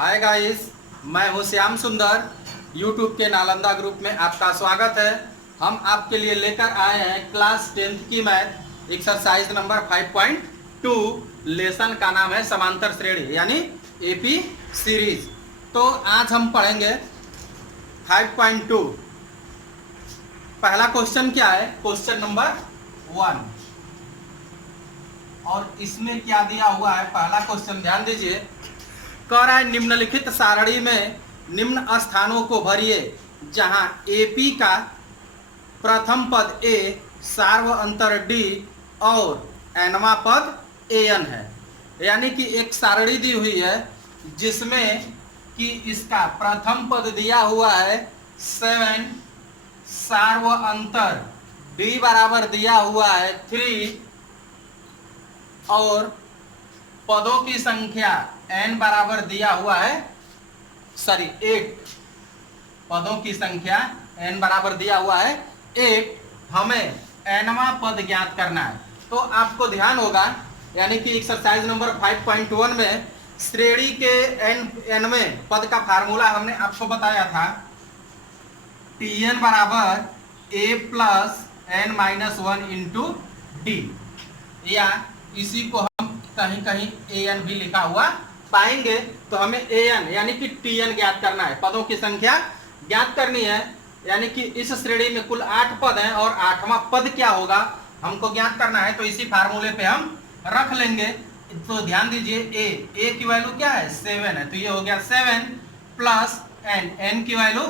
Hi guys, मैं हूं श्याम सुंदर। यूट्यूब के नालंदा ग्रुप में आपका स्वागत है। हम आपके लिए लेकर आए हैं क्लास 10th की मैथ एक्सरसाइज नंबर 5.2। लेसन का नाम है समांतर श्रेणी यानी एपी सीरीज। तो आज हम पढ़ेंगे 5.2। पहला क्वेश्चन क्या है? Question number 1। और इसमें क्या दिया हुआ है? पहला क्वेश्चन ध्यान दीजिए। कह रहा है निम्नलिखित सारणी में निम्न स्थानों को भरिए जहां एपी का प्रथम पद ए, सार्व अंतर डी और एनवा पद एन है। यानी कि एक सारणी दी हुई है जिसमें कि इसका प्रथम पद दिया हुआ है 7, सार्व अंतर डी बराबर दिया हुआ है 3 और पदों की संख्या n बराबर दिया हुआ है 8। पदों की संख्या n बराबर दिया हुआ है 8। हमें nवा पद ज्ञात करना है। तो आपको ध्यान होगा यानी कि एक्सरसाइज नंबर 5.1 में श्रेणी के nवें पद का फार्मूला हमने आपको बताया था। Tn बराबर a plus n minus 1 into D, या इसी को हम कहीं कहीं an भी लिखा हुआ पाएंगे। तो हमें an यानी कि Tn ज्ञात करना है, पदों की संख्या ज्ञात करनी है। यानी कि इस श्रेणी में कुल 8 पद हैं और 8वां पद क्या होगा हमको ज्ञात करना है। तो इसी फार्मूले पे हम रख लेंगे। तो ध्यान दीजिए a की वैल्यू क्या है? 7 है। तो ये हो गया 7 प्लस n की वैल्यू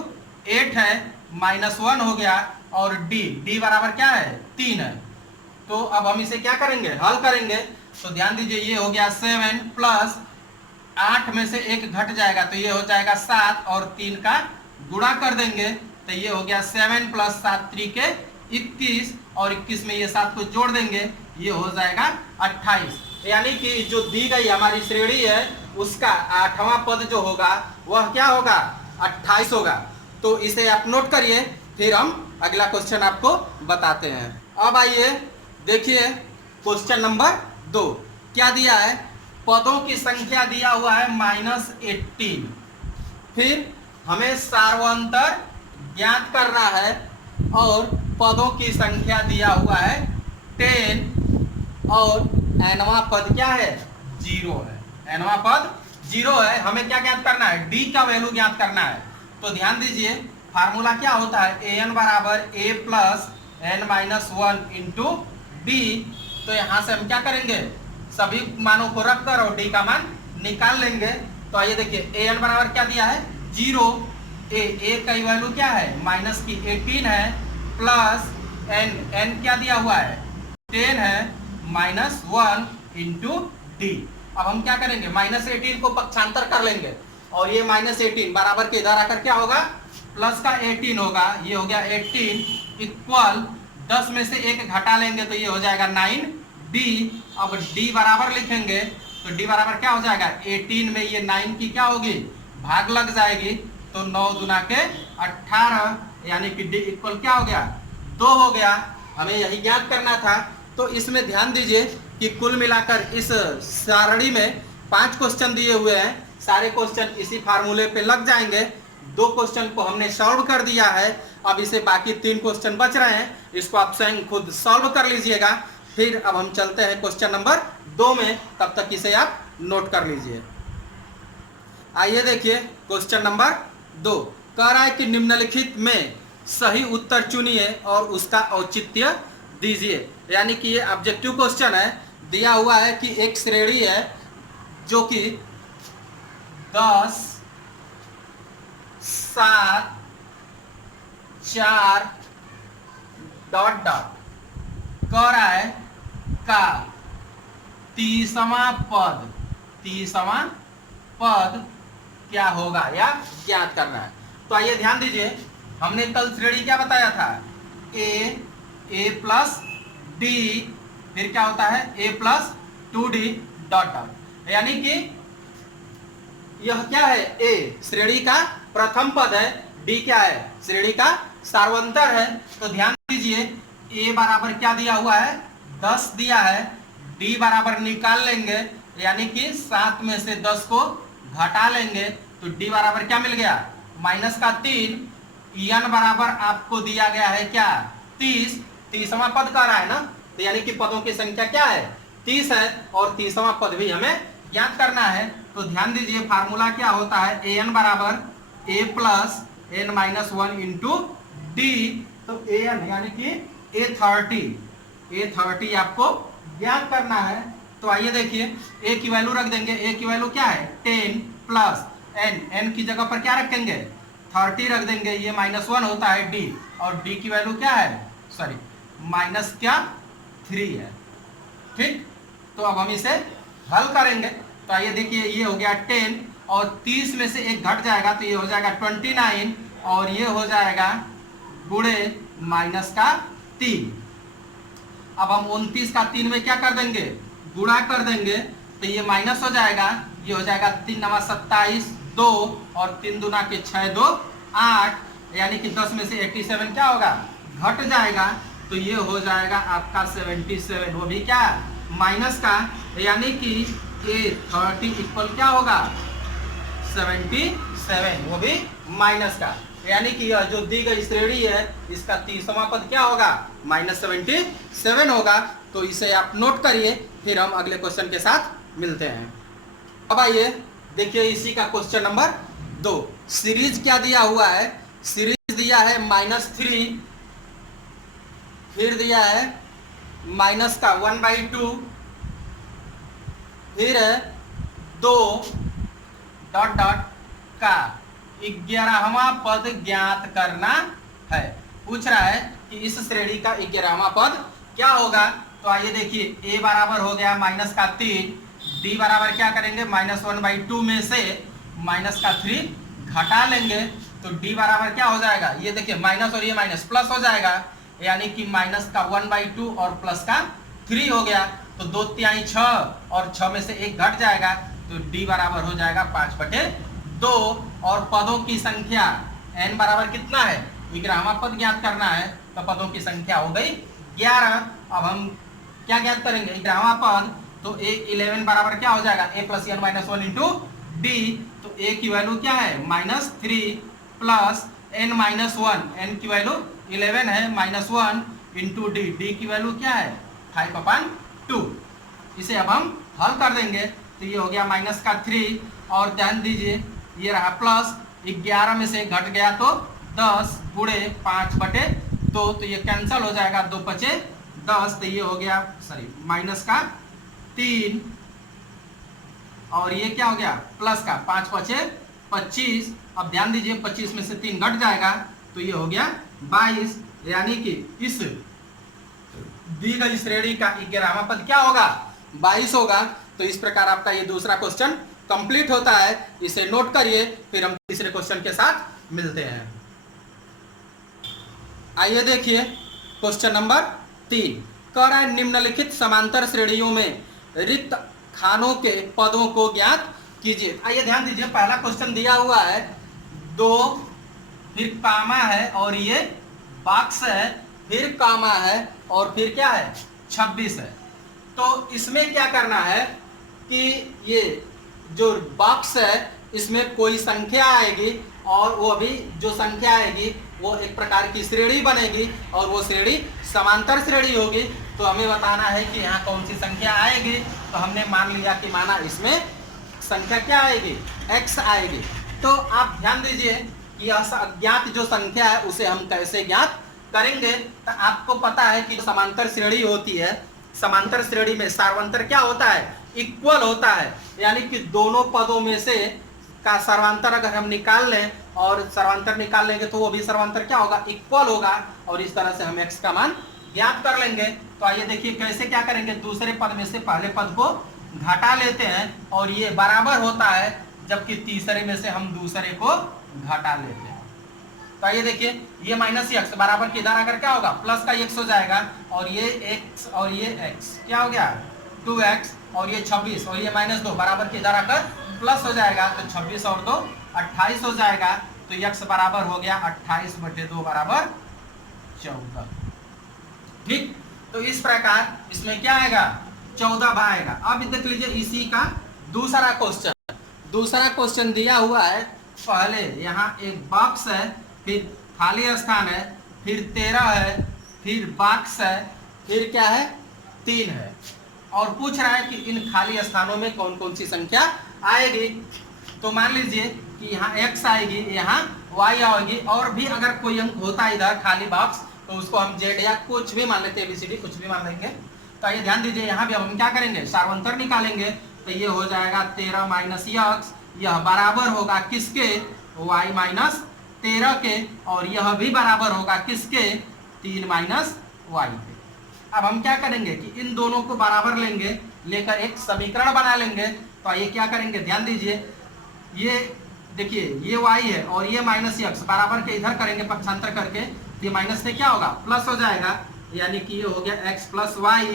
8 है, माइनस 1 हो गया, और d बराबर क्या है? 3 है। तो अब हम इसे क्या करेंगे? हल करेंगे। तो ध्यान दीजिए ये हो गया 7 प्लस 8 में से 1 घट जाएगा तो ये हो जाएगा 7 और 3 का गुणा कर देंगे तो ये हो गया 7 प्लस 7 3 के 21 और 21 में ये 7 को जोड़ देंगे ये हो जाएगा 28। यानी कि जो दी गई हमारी श्रेणी है उसका 8वां पद जो होगा वह क्या होगा? 28 होगा। तो इसे आप नोट करिए, फिर हम अगला क्वेश्चन आपको बताते हैं। अब आइए देखिए क्वेश्चन नंबर 2 क्या दिया है। पदों की संख्या दिया हुआ है -18। फिर हमें सार्वंतर ज्ञात करना है और पदों की संख्या दिया हुआ है 10 और एनवा पद क्या है? 0 है। एनवा पद 0 है। हमें क्या ज्ञात करना है? डी का वैल्यू ज्ञात करना है। तो ध्यान दीजिए फार्मूला क्या होता है? an बराबर a plus n minus 1 into D. तो यहाँ से हम क्या करेंगे? सभी मानों को रखकर और डी का मान निकाल लेंगे। तो आइए देखिए an बराबर क्या दिया है? 0। a का वैल्यू क्या है? माइनस की 18 है, प्लस n क्या दिया हुआ है? 10 है, माइनस 1 इंटू डी। अब हम क्या करेंगे? -18 को पक्षांतर कर लेंगे और ये -18 बराबर के इधर आकर क्या होगा? प्लस का 18 होगा। ये हो गया 18 इक्वल 10 में से 1 घटा लेंगे तो ये हो जाएगा 9d। अब d बराबर लिखेंगे तो d बराबर क्या हो जाएगा? 18 में ये 9 की क्या होगी? भाग लग जाएगी तो 9 दुना के 18 यानी कि d इक्वल क्या हो गया? 2 हो गया। हमें यही ज्ञात करना था। तो इसमें ध्यान दीजिए कि कुल मिलाकर इस सारणी में 5 क्वेश्चन दिए हुए हैं। सारे क्वेश्चन इसी फार्मूले पे लग जाएंगे। 2 क्वेश्चन को हमने सॉल्व कर दिया है। अब इसे बाकी 3 क्वेश्चन बच रहे हैं, इसको आप स्वयं खुद सॉल्व कर लीजिएगा। फिर अब हम चलते हैं क्वेश्चन नंबर 2 में, तब तक इसे आप नोट कर लीजिए। आइए देखिए क्वेश्चन नंबर 2 कह रहा है कि निम्नलिखित में सही उत्तर चुनिए और उसका औचित्य दीजिए। यानी कि ये ऑब्जेक्टिव क्वेश्चन है। दिया हुआ है कि एक श्रेणी है जो कि 10, 7, 4 डॉट डॉट कह रहा है का 30वां पद क्या होगा या ज्ञात करना है। तो आइए ध्यान दीजिए, हमने कल श्रेणी क्या बताया था? a प्लस डी, फिर क्या होता है? a plus 2d dot dot. यानी कि यह क्या है? a श्रेणी का प्रथम पद है, d क्या है? श्रेणी का सार्वंतर है। तो ध्यान दीजिए a बराबर क्या दिया हुआ है? 10 दिया है। d बराबर निकाल लेंगे यानी कि 7 में से 10 को घटा लेंगे तो d बराबर क्या मिल गया, माइनस का 3, n बराबर आपको दिया गया है क्या, 30, 30वां पद का रहा है ना, तो यानी कि पदों की संख्या क्या है, 30 है, और 30वां पद भी हमें ज्ञात करना है। तो ध्यान दीजिए फार्मूला क्या होता है, an बराबर a plus n minus 1 into D. तो an यानी कि a30 आपको ज्ञात करना है। तो आइए देखिए a की वैल्यू रख देंगे, a की वैल्यू क्या है 10 प्लस n की जगह पर क्या रखेंगे 30 रख देंगे, ये -1 होता है d, और d की वैल्यू क्या है, सॉरी माइनस क्या 3 है। ठीक, तो अब हम इसे हल करेंगे। तो आइए देखिए ये हो गया 10 और 30 में से एक घट जाएगा तो ये हो जाएगा 29, और ये हो जाएगा गुणे माइनस का 3। अब हम 29 का 3 में क्या कर देंगे, गुणा कर देंगे, तो ये माइनस हो जाएगा, ये हो जाएगा 3 नवा 27, 2 और 3 दूना के 6 2 8, यानी कि 10 में से 87 क्या होगा, घट जाएगा, तो ये हो जाएगा आपका 77, वो भी क्या माइनस का, यानी कि a30 इक्वल क्या होगा 77, वो भी माइनस का, यानी कि यह जो दी गई श्रेणी है इसका 30वां पद क्या होगा -77 होगा। तो इसे आप नोट करिए, फिर हम अगले क्वेश्चन के साथ मिलते हैं। अब आइए देखिए इसी का क्वेश्चन नंबर 2। सीरीज क्या दिया हुआ है, सीरीज दिया है -3, फिर दिया है माइनस का 1/2, फिर है 2 डॉट डॉट का 11वां पद ज्ञात करना है। पूछ रहा है कि इस श्रेणी का 11वां पद क्या होगा। तो आइए देखिए a बराबर हो गया माइनस का 3, d बराबर क्या करेंगे -1/2 में से माइनस का 3 घटा लेंगे, तो d बराबर क्या हो जाएगा, ये देखिए माइनस और ये माइनस प्लस हो जाएगा, यानी कि माइनस का 1/2 और प्लस का 3 हो गया, तो 2 तिहाई 6 और 6 में से एक घट जाएगा, तो d बराबर हो जाएगा 5/2, और पदों की संख्या n बराबर कितना है, 11वां पद ज्ञात करना है, तो पदों की संख्या हो गई 11। अब हम क्या ज्ञात करेंगे 11वां पद, तो a11 बराबर क्या हो जाएगा a plus n minus 1 into D. तो a की वैल्यू क्या है -3 प्लस n माइनस 1, n की वैल्यू 11 है -1 इंटू डी, डी की वैल्यू क्या है 5/2। इसे अब हम हल कर देंगे, तो ये हो गया माइनस का 3, और ध्यान दीजिए ये रहा प्लस 11 में से घट गया तो 10 गुणे 5/2, तो ये कैंसिल हो जाएगा, 2 बचे 10, तो ये हो गया सॉरी माइनस का 3, और ये क्या हो गया प्लस का 5 बचे 25। अब ध्यान दीजिए 25 में से 3 घट जाएगा, तो ये हो गया 22, यानी कि इस दी गई श्रेणी का 11वां पद क्या होगा 22 होगा। तो इस प्रकार आपका ये दूसरा क्वेश्चन कंप्लीट होता है, इसे नोट करिए, फिर हम तीसरे क्वेश्चन के साथ मिलते हैं। आइए देखिए क्वेश्चन नंबर 3, कह रहा है निम्नलिखित समांतर श्रेणियों में रिक्त खानों के पदों को ज्ञात कीजिए। आइए ध्यान दीजिए पहला क्वेश्चन दिया हुआ है 2, फिर कामा है, और ये बॉक्स है, फिर कामा है, और फिर क्या है 26 है। तो इसमें क्या करना है कि ये जो बॉक्स है इसमें कोई संख्या आएगी, और वो अभी जो संख्या आएगी वो एक प्रकार की श्रेणी बनेगी, और वो श्रेणी समांतर श्रेणी होगी। तो हमें बताना है कि यहाँ कौन सी संख्या आएगी। तो हमने मान लिया कि माना इसमें संख्या क्या आएगी x आएगी। तो आप ध्यान दीजिए कि यह अज्ञात जो संख्या है उसे हम कैसे ज्ञात करेंगे। तो आपको पता है कि समांतर श्रेणी होती है, समांतर श्रेणी में सर्वांतर क्या होता है इक्वल होता है, यानी कि दोनों पदों में से का सर्वांतर अगर हम निकाल लें और सर्वांतर निकाल लेंगे तो वो भी सर्वांतर क्या होगा इक्वल होगा, और इस तरह से हम x का मान ज्ञात कर लेंगे। तो आइए देखिए कैसे क्या करेंगे, दूसरे पद में से पहले पद को घटा लेते हैं, और ये बराबर होता है, जबकि तीसरे में से हम दूसरे को घटा लेते हैं। तो आइए देखिए ये माइनस x बराबर की इधर आकर क्या होगा प्लस का x हो जाएगा, और ये x और ये x क्या हो गया 2x, और ये 26 और ये -2 बराबर के इधर आकर प्लस हो जाएगा, तो 26 और 2 28 हो जाएगा। तो x बराबर हो गया 28/2 बराबर 14। ठीक, तो इस प्रकार इसमें क्या आएगा 14 आएगा। अब देख लीजिए इसी का दूसरा क्वेश्चन, दूसरा क्वेश्चन दिया हुआ है, पहले यहाँ एक बॉक्स है, फिर खाली स्थान है, फिर 13 है, फिर बॉक्स है, फिर क्या है 3 है, और पूछ रहा है कि इन खाली स्थानों में कौन कौन सी संख्या आएगी। तो मान लीजिए कि यहाँ x आएगी, यहाँ y आएगी, और भी अगर कोई अंक होता है इधर खाली बॉक्स तो उसको हम z या कुछ भी मान लेते हैं, ABCD कुछ भी मान लेंगे। तो ये ध्यान दीजिए, यहाँ भी हम क्या करेंगे, सार्वंतर निकालेंगे। तो ये हो जाएगा 13 माइनस x, यह बराबर होगा किसके, y माइनस 13 के, और यह भी बराबर होगा किसके, 3 माइनस y के। अब हम क्या करेंगे कि इन दोनों को बराबर लेंगे, लेकर एक समीकरण बना लेंगे। तो ये क्या करेंगे, ध्यान दीजिए, ये देखिए ये y है और ये माइनस x बराबर के इधर करेंगे पक्षांतर करके, ये माइनस से क्या होगा, प्लस हो जाएगा, यानी कि ये हो गया x प्लस वाई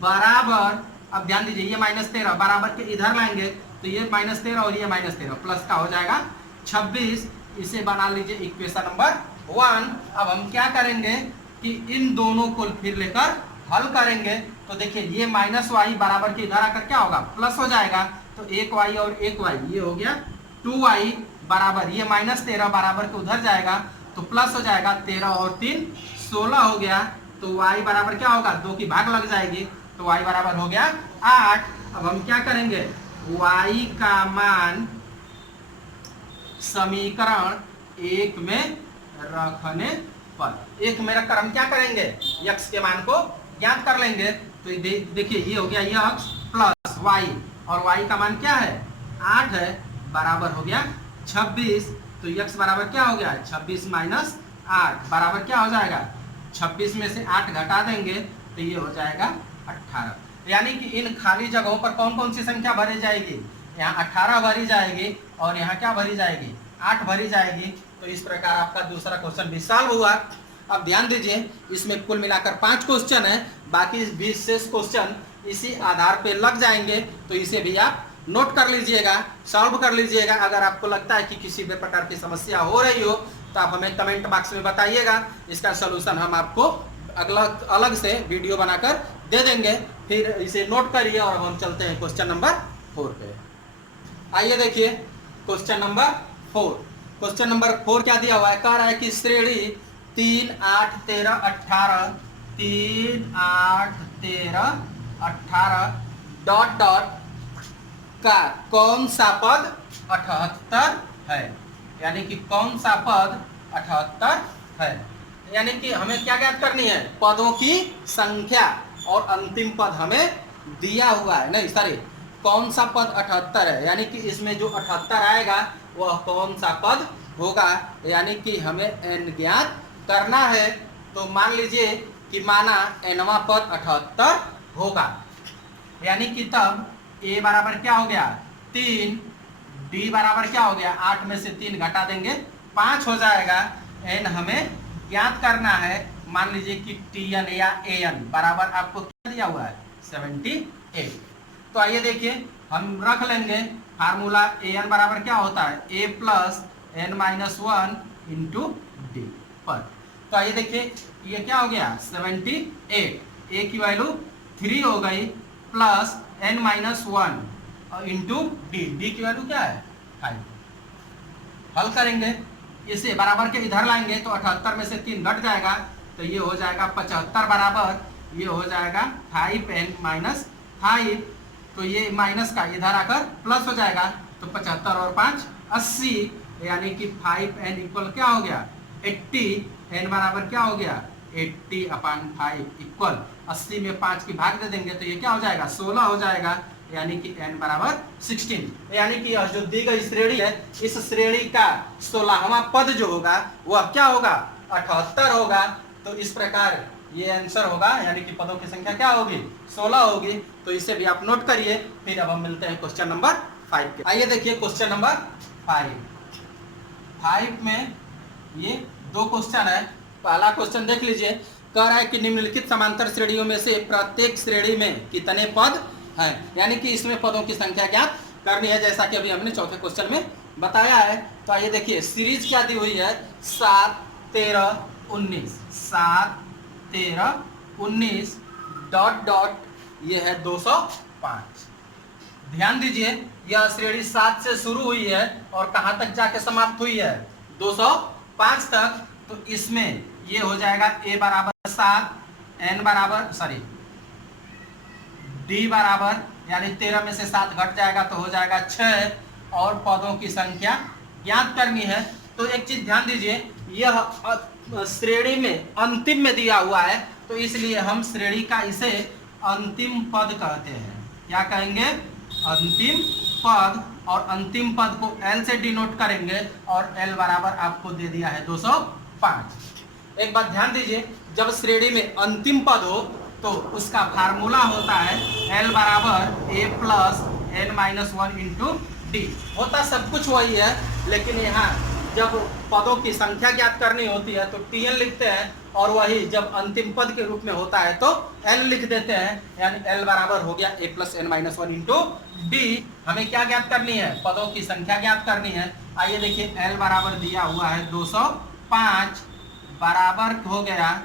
बराबर, अब ध्यान दीजिए ये माइनस 13 बराबर के इधर लाएंगे, तो ये माइनस 13 और ये माइनस 13 प्लस का हो जाएगा 26। इसे बना लीजिए इक्वेशन नंबर 1। अब हम क्या करेंगे कि इन दोनों को फिर लेकर हल करेंगे। तो देखिए ये माइनस वाई बराबर के इधर आकर क्या होगा, प्लस हो जाएगा, तो एक वाई और एक वाई, ये हो गया 2y बराबर, ये माइनस 13 बराबर के उधर जाएगा तो प्लस हो जाएगा, 13 और 3 16 हो गया। तो y बराबर क्या होगा, 2 की भाग लग जाएगी, तो y बराबर हो गया 8। अब हम क्या करेंगे, y का मान समीकरण 1 में रखने पर, 1 में रखकर हम क्या करेंगे, x के मान को ज्ञात कर लेंगे। तो देखिए ये हो गया x प्लस y, और y का मान क्या है 8 है, बराबर हो गया 26। तो x बराबर क्या हो गया, 26 माइनस 8 बराबर क्या हो जाएगा, 26 में से 8 घटा देंगे तो ये हो जाएगा 18। यानी कि इन खाली जगहों पर कौन कौन सी संख्या भरी जाएगी, यहाँ 18 भरी जाएगी और यहाँ क्या भरी जाएगी, 8 भरी जाएगी। तो इस प्रकार आपका दूसरा क्वेश्चन भी सॉल्व हुआ। अब ध्यान दीजिए, इसमें कुल मिलाकर 5 क्वेश्चन है, बाकी 20 शेष क्वेश्चन इसी आधार पे लग जाएंगे। तो इसे भी आप नोट कर लीजिएगा, सॉल्व कर लीजिएगा। अगर आपको लगता है कि किसी भी प्रकार की समस्या हो रही हो तो आप हमें कमेंट बॉक्स में बताइएगा, इसका सलूशन हम आपको अलग से वीडियो बनाकर दे देंगे। फिर इसे नोट करिए और हम चलते हैं क्वेश्चन नंबर 4 पे। आइए देखिए क्वेश्चन नंबर 4। क्वेश्चन नंबर 4 क्या दिया हुआ है, कह रहा है कि श्रेणी 3 8 13 18 3 8 13 18 डॉट डॉट का कौन सा पद 78 है, यानी कि कौन सा पद 78 है। यानी कि हमें क्या ज्ञात करनी है, पदों की संख्या, और अंतिम पद हमें दिया हुआ है, नहीं सॉरी, कौन सा पद 78 है, यानी कि इसमें जो 78 आएगा वह कौन सा पद होगा, यानी कि हमें n ज्ञात करना है। तो मान लीजिए कि माना nवां पद 78 होगा, यानी कि तब a बराबर क्या हो गया 3, d बराबर क्या हो गया 8 में से 3 घटा देंगे 5 हो जाएगा। n हमें ज्ञात करना है, मान लीजिए कि tn या an बराबर आपको क्या दिया हुआ है 78। तो आइए देखिए हम रख लेंगे फार्मूला, an बराबर क्या होता है a plus n minus 1 into D पर। तो आइए देखिए ये क्या हो गया 78, a की वैल्यू 3 हो गई, plus n minus 1 into D, D की वैल्यू क्या है 5। हल करेंगे, इसे बराबर के इधर लाएंगे तो 78 में से 3 घट जाएगा, तो ये हो जाएगा 75 बराबर, ये हो जाएगा 5n माइनस 5। तो ये माइनस का इधर आकर प्लस हो जाएगा, तो 75 और 5 80, यानी कि 5n इक्वल क्या हो गया 80। n बराबर क्या हो गया 80/5 इक्वल 80 में 5 की भाग दे देंगे तो ये क्या हो जाएगा 16 हो जाएगा, यानी कि n बराबर 16। यानी कि यह जो दी गई श्रेणी है, इस श्रेणी का 16वां पद जो होगा वह क्या होगा 78 होगा। तो इस प्रकार ये आंसर होगा, यानी कि पदों की संख्या क्या होगी 16 होगी। तो इसे भी आप नोट करिए। फिर अब हम मिलते हैं क्वेश्चन नंबर 5 के। आइए देखिए क्वेश्चन नंबर 5 में ये 2 क्वेश्चन है। पहला क्वेश्चन देख लीजिए, कह रहा है कि निम्नलिखित समांतर श्रेणियों में से प्रत्येक श्रेणी में कितने पद हैं, यानी कि इसमें पदों की संख्या ज्ञात करनी है, जैसा कि अभी हमने चौथे क्वेश्चन में बताया है। तो आइए देखिए सीरीज क्या दी हुई है 7 13 19, 7 13 19 डॉट डॉट ये है 205। ध्यान दीजिए, यह श्रेणी 7 से शुरू हुई है और कहां तक जाके समाप्त हुई है, 205 तक। तो इसमें ये हो जाएगा a बराबर 7, n बराबर सॉरी d बराबर यानी 13 में से 7 घट जाएगा तो हो जाएगा 6 और पदों की संख्या ज्ञात करनी है। तो एक चीज ध्यान दीजिए, यह श्रेणी में अंतिम में दिया हुआ है तो इसलिए हम श्रेणी का इसे अंतिम पद कहते हैं। क्या कहेंगे? अंतिम पद। और अंतिम पद को L से डिनोट करेंगे और L बराबर आपको दे दिया है 205। एक बात ध्यान दीजिए, जब श्रेणी में अंतिम पद हो तो उसका फार्मूला होता है L बराबर a plus n minus 1 into D. होता सब कुछ वही है, लेकिन यहाँ जब पदों की संख्या ज्ञात करनी होती है तो Tn लिखते हैं और वही जब अंतिम पद के रूप में होता है तो L लिख देते हैं, यानी L बराबर हो गया a plus n minus 1 into D. हमें क्या ज्ञात करनी है? पदों की संख्या ज्ञात करनी है। आइए देखिए, L बराबर दिया हुआ है 205 बराबर हो गया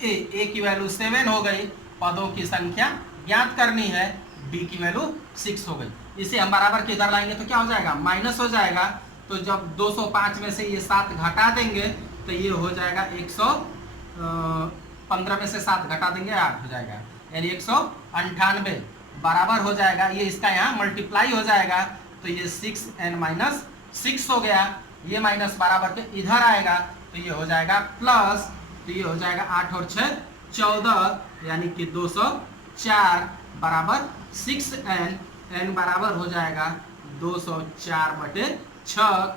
a की वैल्यू 7 हो गई, पदों की संख्या ज्ञात करनी है, d की वैल्यू 6 हो गई। इसे हम बराबर के इधर लाएंगे तो क्या हो जाएगा? माइनस हो जाएगा। तो जब 205 में से ये 7 घटा देंगे तो ये हो जाएगा 115 में से 7 घटा देंगे 8 हो जाएगा, यानी 198 बराबर हो जाएगा। ये इसका यहाँ मल्टीप्लाई हो जाएगा तो ये 6n माइनस 6 हो गया। ये माइनस बराबर के इधर आएगा तो ये हो जाएगा प्लस, तो ये हो जाएगा 8 और 6 14, यानी कि 204 बराबर 6n। n बराबर हो जाएगा 204 बटे 6।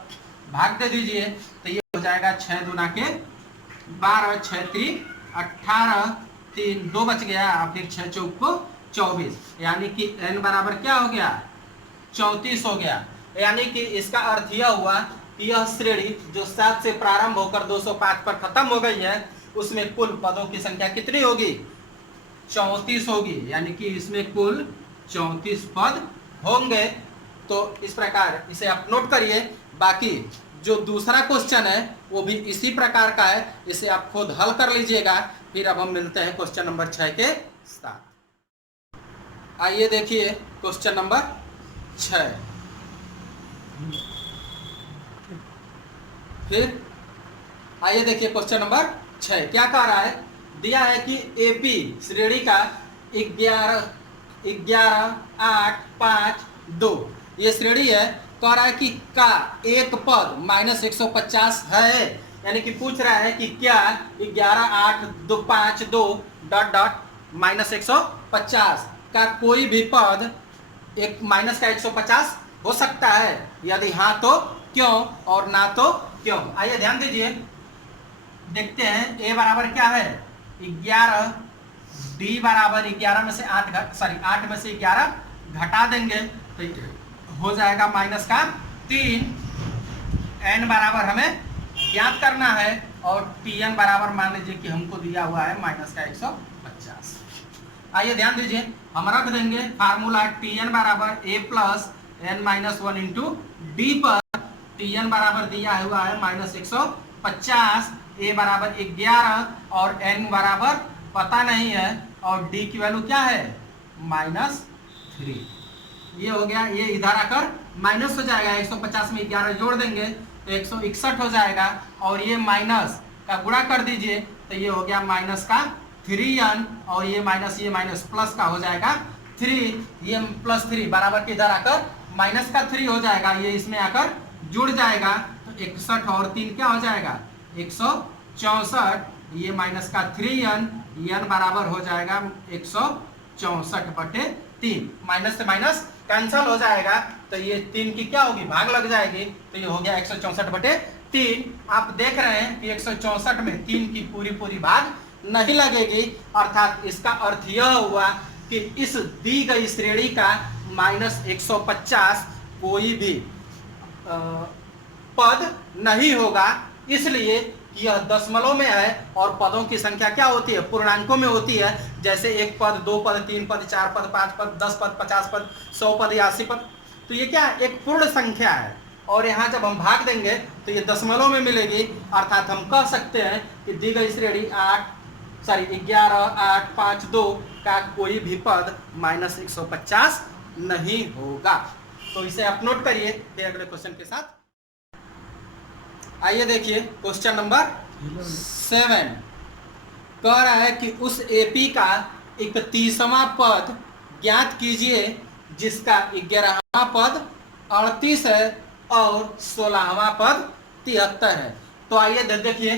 भाग दे दीजिए तो ये हो जाएगा 6 दूना के 12, 6 3 18, 3 2 बच गया, फिर 6 चौक को 24, यानी कि n बराबर क्या हो गया? 34 हो गया। यानी कि इसका अर्थ यह हुआ कि यह श्रेणी जो 7 से प्रारंभ होकर 205 पर खत्म हो गई है उसमें कुल पदों की संख्या कितनी होगी? 34 होगी, यानी कि इसमें कुल 34 पद होंगे। तो इस प्रकार इसे आप नोट करिए। बाकी जो दूसरा क्वेश्चन है वो भी इसी प्रकार का है, इसे आप खुद हल कर लीजिएगा। फिर अब हम मिलते हैं क्वेश्चन नंबर 6 के साथ। आइए देखिए क्वेश्चन नंबर 6। फिर आइए देखिए क्वेश्चन नंबर 6 क्या कह रहा है? दिया है कि एपी श्रेणी का 11 11 8 5 2 ये श्रेणी है। कह रहा है कि का एक पद माइनस 150 है, यानी कि पूछ रहा है कि क्या 11 8 2 5 2 डॉट डॉट माइनस 150 का कोई भी पद एक माइनस का 150 हो सकता है? यदि हाँ तो क्यों और ना तो क्यों? आइए ध्यान दीजिए, देखते हैं। a बराबर क्या है? 11, d बराबर 11 में से 8 में से 11 घटा देंगे तो हो जाएगा माइनस का 3। n बराबर हमें ज्ञात करना है और tn बराबर मान लीजिए कि हमको दिया हुआ है माइनस का 150। आइए ध्यान दीजिए, हम रख देंगे फार्मूला tn बराबर a plus n minus 1 into D पर। tn बराबर दिया हुआ है माइनस 150, a बराबर 11 और n बराबर पता नहीं है और d की वैल्यू क्या है? -3। ये हो गया, ये इधर आकर माइनस हो जाएगा, 150 में 11 जोड़ देंगे तो 161 हो जाएगा और ये माइनस का गुणा कर दीजिए तो ये हो गया माइनस का 3n और ये माइनस प्लस का हो जाएगा 3। ये +3 बराबर के इधर आकर माइनस का 3 हो जाएगा, ये इसमें आकर जुड़ जाएगा तो 61 और 3 क्या हो जाएगा? 164। ये माइनस का 3n, n बराबर हो जाएगा 164 बटे 3। माइनस से माइनस कैंसल हो जाएगा तो ये 3 की क्या होगी? भाग लग जाएगी तो ये हो गया 164 बटे 3। आप देख रहे हैं कि 164 में 3 की पूरी भाग नहीं लगेगी, अर्थात इसका अर्थ यह हुआ कि इस दी गई श्रेणी का -150 कोई भी पद नहीं होगा, इसलिए यह दशमलव में है और पदों की संख्या क्या होती है? पूर्णांकों में होती है। जैसे 1 पद 2 पद 3 पद 4 पद 5 पद 10 पद 50 पद 100 पद 80 पद, तो ये क्या है? एक पूर्ण संख्या है और यहाँ जब हम भाग देंगे तो ये दशमलव में मिलेगी, अर्थात हम कह सकते हैं कि दी गई श्रेणी 11 8 5 2 का कोई भी पद -150 नहीं होगा। तो इसे आप नोट करिए फिर अगले क्वेश्चन के साथ। आइए देखिए क्वेश्चन नंबर 7 कह रहा है कि उस एपी का 31वां पद ज्ञात कीजिए जिसका 11वां पद 38 है और 16वां पद 73 है। तो आइए देखिए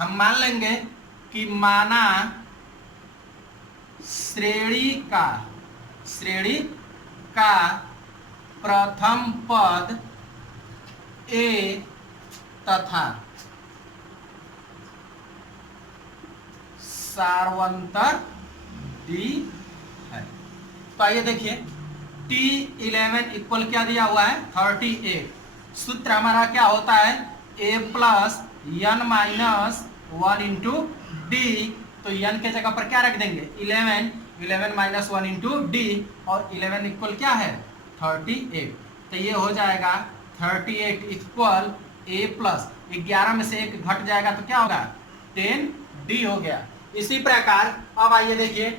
हम मान लेंगे कि माना श्रेणी का प्रथम पद ए तथा सार्वंतर डी है। तो आइए देखिए T11 इक्वल क्या दिया हुआ है 38। सूत्र हमारा क्या होता है a plus n minus 1 into D. तो n के जगह पर क्या रख देंगे 11 माइनस 1 इंटू डी और 11 इक्वल क्या है 38। तो ये हो जाएगा 38 इक्वल a प्लस 11 में से एक घट जाएगा तो क्या होगा 10d हो गया। इसी प्रकार अब आइए देखिए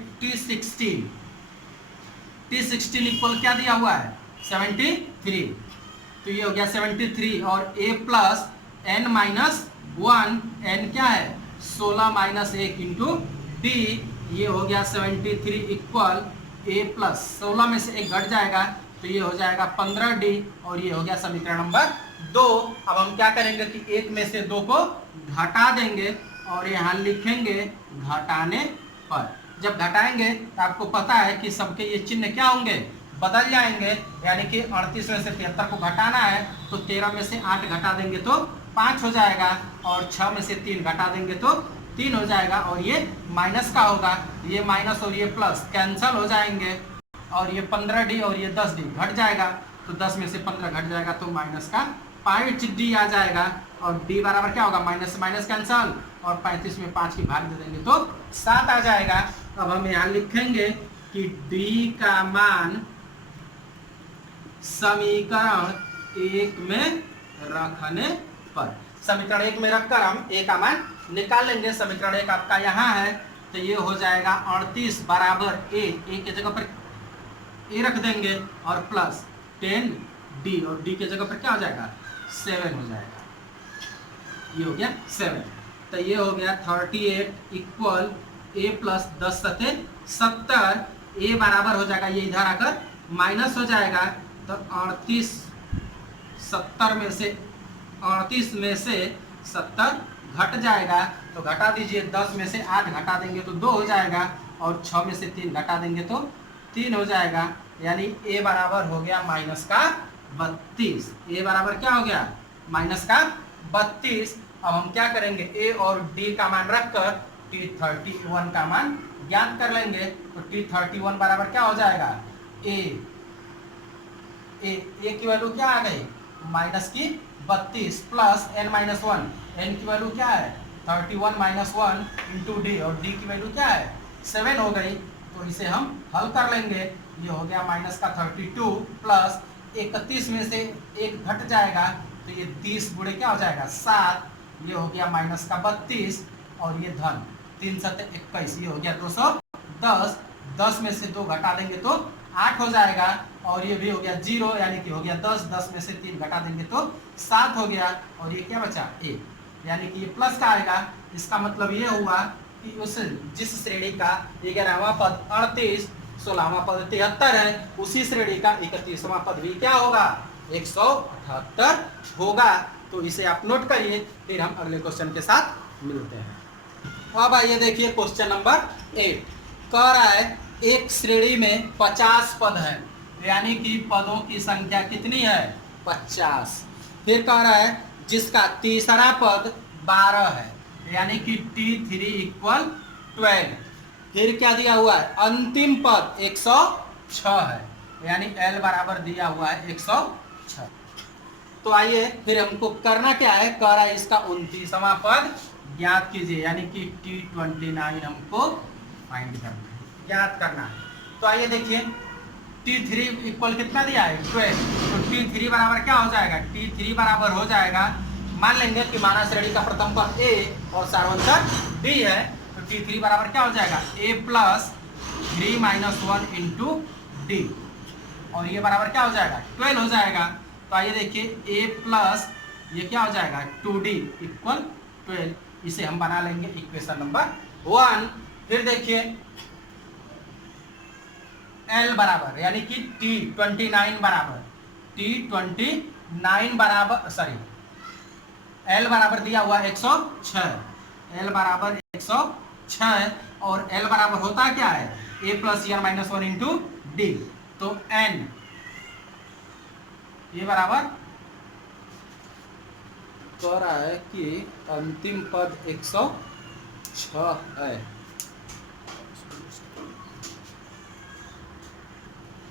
T16 इक्वल क्या दिया हुआ है 73। तो ये हो गया 73 और a plus n minus 1 n क्या है 16 माइनस 1 इंटू डी। ये हो गया 73 इक्वल a प्लस 16 में से एक घट जाएगा तो ये हो जाएगा 15d और ये हो गया समीकरण नंबर 2। अब हम क्या करेंगे कि एक में से दो को घटा देंगे और यहाँ लिखेंगे घटाने पर। जब घटाएंगे तो आपको पता है कि सबके ये चिन्ह क्या होंगे बदल जाएंगे, यानी कि 38 में से 73 को घटाना है तो 13 में से 8 घटा देंगे तो 5 हो जाएगा और 6 में से 3 घटा देंगे तो 3 हो जाएगा और ये माइनस का होगा। ये माइनस और ये प्लस कैंसल हो जाएंगे और ये 15d और ये 10d घट जाएगा तो 10 में से 15 घट जाएगा तो माइनस का 5d आ जाएगा और d बराबर क्या होगा माइनस से माइनस कैंसल और 35 में 5 की भाग दे देंगे तो 7 आ जाएगा। अब हम यहाँ लिखेंगे कि d का मान समीकरण 1 में रखने पर, समीकरण 1 में रखकर हम a का मान निकाल लेंगे। समीकरण 1 आपका यहाँ है तो ये हो जाएगा 38 बराबर a के जगह पर a रख देंगे और प्लस 10d और d के जगह पर क्या हो जाएगा 7 हो जाएगा। ये हो गया 7। तो ये हो गया 38 इक्वल a प्लस 10 सते 70। a बराबर हो जाएगा ये इधर आकर माइनस हो जाएगा तो 38 में से 70 घट जाएगा तो घटा दीजिए 10 में से 8 घटा देंगे तो 2 हो जाएगा और 6 में से 3 घटा देंगे तो 3 हो जाएगा, यानी a बराबर हो गया माइनस का 32। a बराबर क्या हो गया माइनस का 32। अब हम क्या करेंगे a और d का मान रखकर T31 का मान ज्ञात कर लेंगे तो T31 बराबर क्या हो जाएगा a की वैल्यू क्या आ गई माइनस की 32 प्लस n माइनस 1 n की वैल्यू क्या है 31 माइनस 1 इंटू डी और d की वैल्यू क्या है 7 हो गई। तो इसे हम हल कर लेंगे। ये हो गया माइनस का 32 प्लस 31 में से एक घट जाएगा तो ये 30 गुणे क्या हो जाएगा 7। ये हो गया माइनस का 32 और ये धन 3 सत्ते 21 ये हो गया 210। 10 में से 2 घटा देंगे तो 8 हो जाएगा और ये भी हो गया 0 यानी कि हो गया 10। 10 में से 3 घटा देंगे तो 7 हो गया और ये क्या बचा 1 यानी कि ये प्लस का आएगा। इसका मतलब ये हुआ कि उस जिस श्रेणी का 11वां पद 38 16वां पद 73 है उसी श्रेणी का 31वां पद भी क्या होगा 178 होगा। तो इसे आप नोट करिए फिर हम अगले क्वेश्चन के साथ मिलते हैं। अब आइए देखिए क्वेश्चन नंबर 8 कह रहा है एक श्रेणी में 50 पद है यानी कि पदों की संख्या कितनी है 50। फिर कह रहा है जिसका तीसरा पद 12 है यानी कि T3 इक्वल 12। फिर क्या दिया हुआ है अंतिम पद 106 है यानी L बराबर दिया हुआ है 106। तो आइए फिर हमको करना क्या है कह रहा है इसका 29वां पद ज्ञात कीजिए यानी कि T29 हमको फाइंड करना है ज्ञात करना है। तो आइए देखिए T3 इक्वल कितना दिया है 12। तो T3 बराबर क्या हो जाएगा T3 बराबर हो जाएगा मान लेंगे कि माना श्रेणी का प्रथम पद A और सार्वंतर D है तो T3 बराबर क्या हो जाएगा A plus 3 minus 1 into D और ये बराबर क्या हो जाएगा 12 हो जाएगा। तो आइए देखिए a प्लस ये क्या हो जाएगा 2d इक्वल 12, इसे हम बना लेंगे इक्वेशन नंबर 1। फिर देखिए L बराबर यानी कि T29 बराबर T29 बराबर सॉरी L बराबर दिया हुआ 106, L बराबर 106 और L बराबर होता क्या है a प्लस या माइनस 1 इंटू डी। तो n ये बराबर कह रहा है कि अंतिम पद 106 है।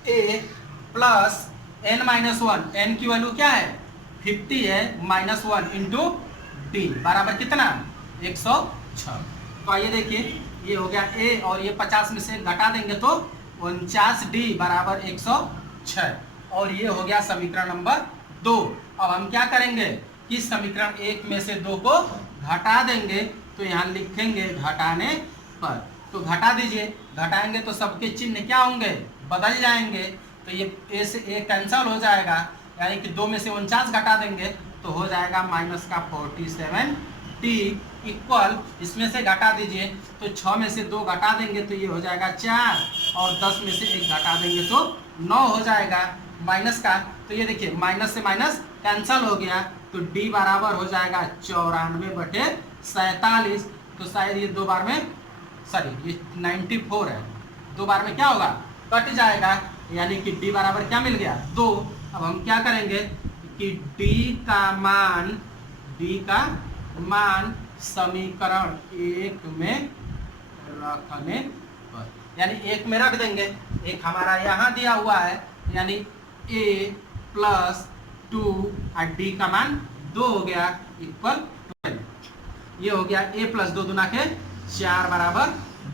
a plus n minus 1, n की वैल्यू क्या है 50 है, माइनस 1 इंटू डी बराबर कितना 106। तो आइए देखिए ये हो गया a और ये 50 में से घटा देंगे तो 49d बराबर 106 और ये हो गया समीकरण नंबर 2। अब हम क्या करेंगे कि समीकरण 1 में से 2 को घटा देंगे, तो यहाँ लिखेंगे घटाने पर। तो घटा दीजिए, घटाएंगे तो सबके चिन्ह क्या होंगे बदल जाएंगे। तो ये a से a कैंसल हो जाएगा, यानी कि 2 में से 49 घटा देंगे तो हो जाएगा माइनस का 47t इक्वल, इसमें से घटा दीजिए तो 6 में से 2 घटा देंगे तो ये हो जाएगा 4 और 10 में से 1 घटा देंगे तो 9 हो जाएगा माइनस का। तो ये देखिए माइनस से माइनस कैंसल हो गया तो d बराबर हो जाएगा 94/47। तो शायद ये 2 बार में सॉरी ये 94 है, 2 बार में क्या होगा कट जाएगा, यानी कि d बराबर क्या मिल गया 2। अब हम क्या करेंगे कि d का मान समीकरण 1 में रखने पर, यानी 1 में रख देंगे। एक हमारा यहाँ दिया हुआ है यानी a प्लस 2 और d का मान 2 हो गया इक्वल 12। ये हो गया a प्लस 2 दूना के 4 बराबर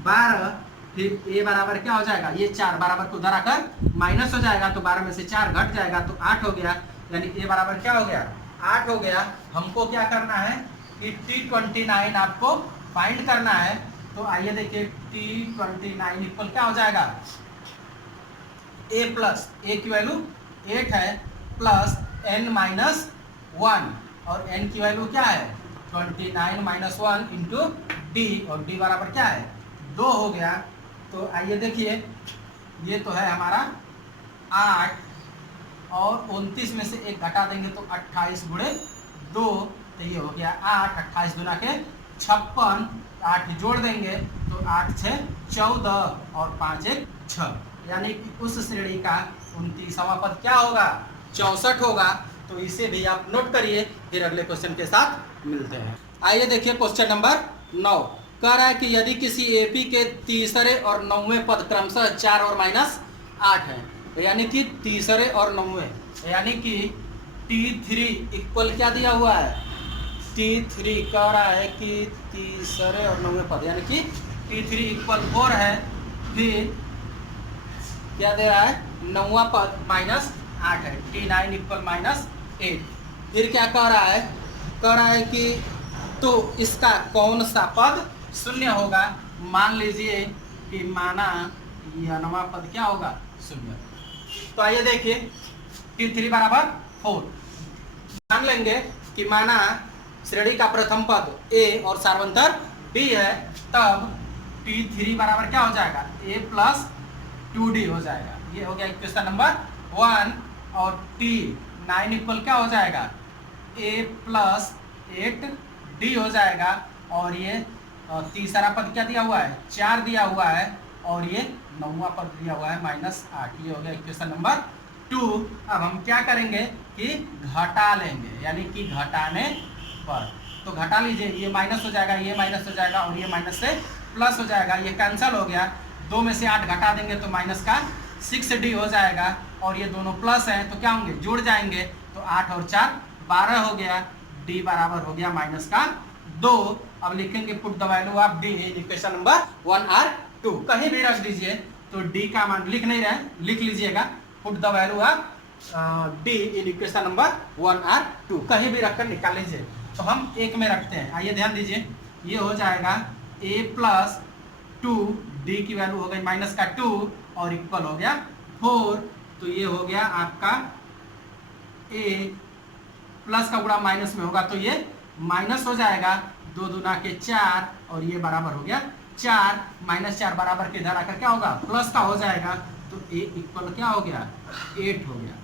12। फिर a बराबर क्या हो जाएगा, ये 4 बराबर को उधर आकर माइनस हो जाएगा तो 12 में से 4 घट जाएगा तो 8 हो गया, यानी a बराबर क्या हो गया 8 हो गया। हमको क्या करना है कि T29 आपको फाइंड करना है। तो आइए देखिए T29 इक्वल क्या हो जाएगा a प्लस a की वैल्यू 8 है प्लस n माइनस 1 और n की वैल्यू क्या है 29 माइनस 1 इंटू डी और d बराबर क्या है 2 हो गया। तो आइए देखिए ये तो है हमारा 8 और 29 में से 1 घटा देंगे तो 28 गुणे 2, तो ये हो गया 8, 28 दूना के 56, 8 जोड़ देंगे तो 8 6 14 और 5 1 6, यानी कि उस श्रेणी का 29वां पद क्या होगा 64 होगा। तो इसे भी आप नोट करिए, फिर अगले क्वेश्चन के साथ मिलते हैं। आइए देखिए क्वेश्चन नंबर 9 कह रहा है कि यदि किसी एपी के तीसरे और 9वें पद क्रमशः 4 और माइनस 8 है, यानी कि तीसरे और 9वें, यानी कि T3 इक्वल क्या दिया हुआ है T3 कह रहा है कि तीसरे और 9वें पद यानी कि T3 इक्वल 4 है, फिर क्या दे रहा है 9वां पद माइनस 8 है, T9 इक्वल माइनस 8। फिर क्या कह रहा है कि तो इसका कौन सा पद शून्य होगा। मान लीजिए कि माना यह 9वां पद क्या होगा शून्य। तो आइए देखिए T3 बराबर 4, मान लेंगे कि माना श्रेणी का प्रथम पद a और सार्वंतर b है, तब T3 बराबर क्या हो जाएगा a प्लस 2d हो जाएगा। ये हो गया इक्वेशन नंबर 1 और T9 इक्वल क्या हो जाएगा a प्लस 8d हो जाएगा और ये तीसरा पद क्या दिया हुआ है 4 दिया हुआ है और ये 9वां पद दिया हुआ है माइनस 8। ये हो गया इक्वेशन नंबर 2। अब हम क्या करेंगे कि घटा लेंगे, यानी कि घटाने पर। तो घटा लीजिए, ये माइनस हो जाएगा, ये माइनस हो जाएगा और ये माइनस से प्लस हो जाएगा, ये कैंसिल हो गया। 2 में से 8 घटा देंगे तो माइनस का 6d हो जाएगा और ये दोनों प्लस हैं तो क्या होंगे जुड़ जाएंगे, तो 8 और 4 12 हो गया, d बराबर हो गया माइनस का 2। अब लिखेंगे put the value of d in equation number 1 और 2, कहीं भी रख दीजिए। तो d का मान लिख नहीं रहे, लिख लीजिएगा put the value of d in equation number 1 और 2, कहीं भी रखकर निकाल लीजिए। तो हम 1 में रखते हैं, आइए ध्यान दीजिए, ये हो जाएगा a प्लस 2, d की वैल्यू हो गई माइनस का 2 और इक्वल हो गया 4। तो ये हो गया आपका ए, प्लस का गुणा माइनस में होगा तो ये माइनस हो जाएगा, 2 दूना के 4 और ये बराबर हो गया 4, -4 बराबर के इधर आकर क्या होगा प्लस का हो जाएगा, तो ए इक्वल क्या हो गया 8 हो गया।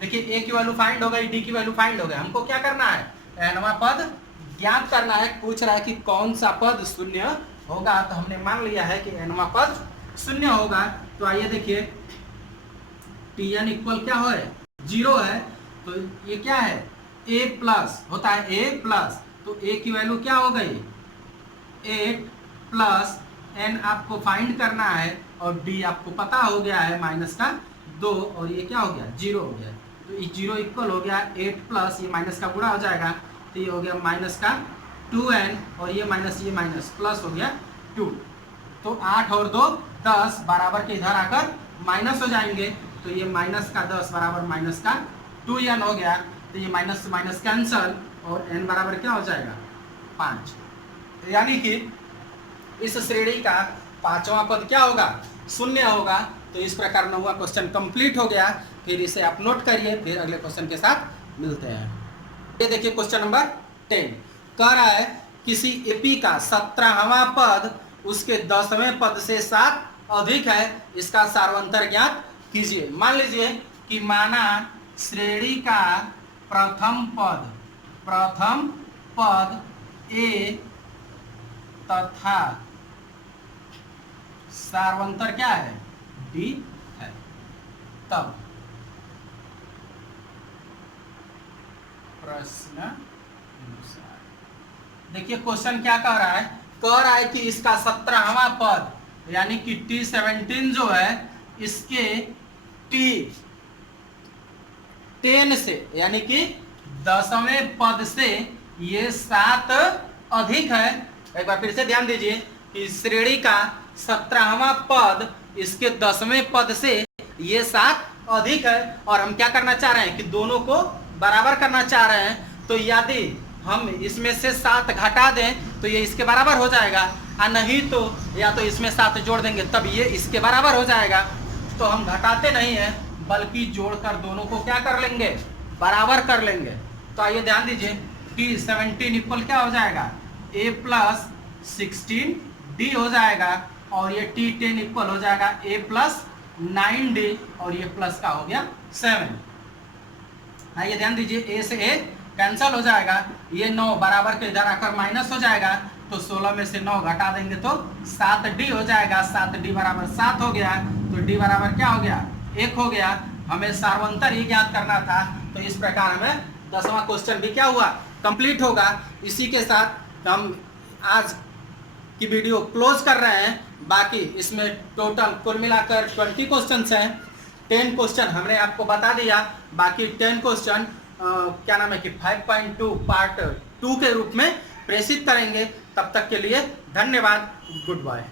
देखिए ए की वैल्यू फाइंड हो गई, डी की वैल्यू फाइंड हो गया, हमको क्या करना है एनवां पद ज्ञात करना है। पूछ रहा है कि कौन सा पद शून्य होगा, तो हमने मान लिया है कि एनवां पद शून्य होगा। तो आइए देखिए Tn इक्वल क्या हो 0 है, तो ये क्या है a प्लस होता है a प्लस, तो a की वैल्यू क्या हो गई 8 प्लस n आपको फाइंड करना है और d आपको पता हो गया है माइनस का 2 और ये क्या हो गया 0 हो गया। तो ये 0 इक्वल हो गया 8 प्लस ये माइनस का गुणा हो जाएगा, तो ये हो गया माइनस का 2n और ये माइनस प्लस हो गया 2। तो 8 और 2 10 बराबर के इधर आकर माइनस हो जाएंगे, तो ये माइनस का 10 बराबर माइनस का 2n हो गया। तो ये माइनस से माइनस कैंसल और n बराबर क्या हो जाएगा 5। यानी कि इस श्रेणी का पांचवा पद क्या होगा शून्य होगा। तो इस प्रकार 9वां क्वेश्चन कंप्लीट हो गया। फिर इसे आप नोट करिए, फिर अगले क्वेश्चन के साथ मिलते हैं। ये देखिए क्वेश्चन नंबर 10 कह रहा है किसी एपी का 17वां पद उसके 10वें पद से 7 अधिक है, इसका सार्वंतर ज्ञात कीजिए। मान लीजिए कि माना श्रेणी का प्रथम पद ए तथा सार्वंतर क्या है डी है, तब प्रश्न अनुसार देखिए क्वेश्चन क्या कह रहा है कि इसका 17वां पद यानी कि T17 जो है इसके T10 से यानी कि 10वें पद से ये 7 अधिक है। एक बार फिर से ध्यान दीजिए कि श्रेणी का 17वां पद इसके 10वें पद से ये 7 अधिक है और हम क्या करना चाह रहे हैं कि दोनों को बराबर करना चाह रहे हैं। तो यदि हम इसमें से 7 घटा दें तो ये इसके बराबर हो जाएगा, और नहीं तो या तो इसमें 7 जोड़ देंगे तब ये इसके बराबर हो जाएगा। तो हम घटाते नहीं हैं बल्कि जोड़कर दोनों को क्या कर लेंगे बराबर कर लेंगे। तो आइए ध्यान दीजिए कि 17 इक्वल क्या हो जाएगा a प्लस 16 d हो जाएगा और ये T10 इक्वल हो जाएगा a प्लस 9d और ये प्लस का हो गया 7। आइए ध्यान दीजिए a से a कैंसल हो जाएगा, ये 9 बराबर के इधर आकर माइनस हो जाएगा, तो 16 में से 9 घटा देंगे तो 7d हो जाएगा। 7d बराबर 7 हो गया, तो d बराबर क्या हो गया 1 हो गया। हमें सार्वंतर ही ज्ञात करना था। तो इस प्रकार हमें 10वां क्वेश्चन भी क्या हुआ कंप्लीट होगा। इसी के साथ हम आज की वीडियो क्लोज कर रहे हैं। बाकी इसमें टोटल कुल मिलाकर 20 क्वेश्चन हैं। 10 क्वेश्चन हमने आपको बता दिया, बाकी 10 क्वेश्चन क्या नाम है कि 5.2 पार्ट 2 के रूप में प्रेषित करेंगे। तब तक के लिए धन्यवाद, गुड बाय।